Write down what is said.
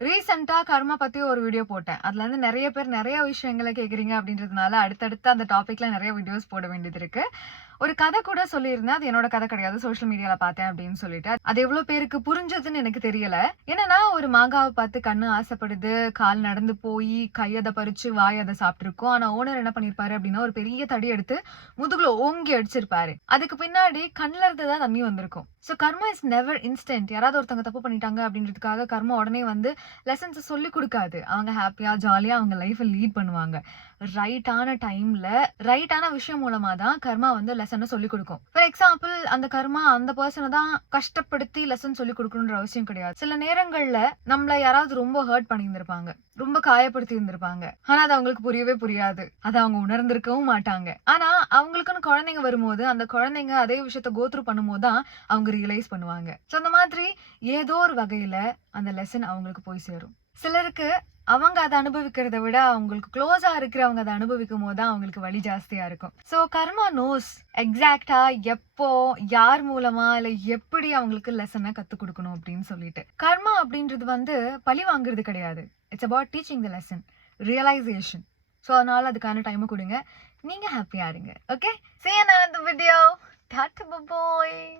ரீசெண்டா கர்மா பத்தி ஒரு வீடியோ போட்டேன். அதுல இருந்து நெறைய பேர் நெறைய விஷயங்கள கேட்குறீங்க அப்படின்றதுனால, அடுத்தடுத்து அந்த டாபிக்ல நெறைய வீடியோஸ் போட வேண்டியது இருக்கு. ஒரு கதை கூட சொல்லியிருந்தேன். அது என்னோட கதை கிடையாது. சோஷியல் மீடியால பார்த்தேன் அப்படின்னு சொல்லிட்டு. அது எவ்வளோ பேருக்கு புரிஞ்சதுன்னு எனக்கு தெரியல. என்னன்னா, ஒரு மாங்காவ பார்த்து கண்ணு ஆசைப்படுது. கால் நடந்து போயி, கை அத பறிச்சு, வாய் அத சாப்பிட்டுருக்கும். ஆனா ஓனர் என்ன பண்ணியிருப்பாரு அப்படின்னா, ஒரு பெரிய தடி எடுத்து முதுகுல ஓங்கி அடிச்சிருப்பாரு. அதுக்கு பின்னாடி கண்ல இருந்து தான் தண்ணி வந்திருக்கும். So karma is never instant. யாராவது ஒருத்தவங்க தப்பு பண்ணிட்டாங்க அப்படின்றதுக்காக கர்மா உடனே வந்து லெசன்ஸ் சொல்லிக் குடுக்காது. அவங்க ஹாப்பியா, ஜாலியா அவங்க லைஃப்ப லீட் பண்ணுவாங்க. ரைட்டான டைம்ல, ரைட்டான விஷயம் மூலமா தான் கர்மா வந்து லெசன சொல்லிக் குடுக்கும். ஃபார் எக்ஸாம்பிள் அந்த கர்மா அந்த பெர்சன தான் கஷ்டப்படுத்தி லெசன் சொல்லிக் குடுக்கணும்ன்ற அவசியம் கிடையாது. சில நேரங்கள்ல நம்மள யாராவது ரொம்ப ஹர்ட் பண்ணியிருந்திருப்பாங்க. ரொம்ப காயப்படுத்தி இருந்திருப்பாங்க. ஆனா அது அவங்களுக்கு புரியவே புரியாது. அத அவங்க உணர்ந்திருக்கவும் மாட்டாங்க. ஆனா அவங்களுக்குன்னு குழந்தைங்க வரும்போது, அந்த குழந்தைங்க அதே விஷயத்த கோ த்ரூ பண்ணும்போது தான் அவங்க ரியலைஸ் பண்ணுவாங்க. சோ அந்த மாதிரி ஏதோ ஒரு வகையில அந்த லெசன் அவங்களுக்கு போய் சேரும். சிலருக்கு அவங்க அத அனுபவிக்கிறத விட, அவங்களுக்கு க்ளோஸா இருக்கிறவங்க அத அனுபவிக்கும்போது தான் அவங்களுக்கு வலி ஜாஸ்தியா இருக்கும். சோ கர்மா நோஸ் எக்ஸாக்ட்டா எப்போ, யார் மூலமா, இல்ல எப்படி அவங்களுக்கு லெசன கத்துக் குடுக்கணும் அப்படின்னு சொல்லிட்டு. கர்மா அப்படின்றது வந்து பழி வாங்குறது கிடையாது. It's about teaching the lesson, realisation. So அதனால அதுக்கான டைம குடுங்க. நீங்க ஹாப்பியா இருங்க. Okay? See you in another video. Tata bye bye.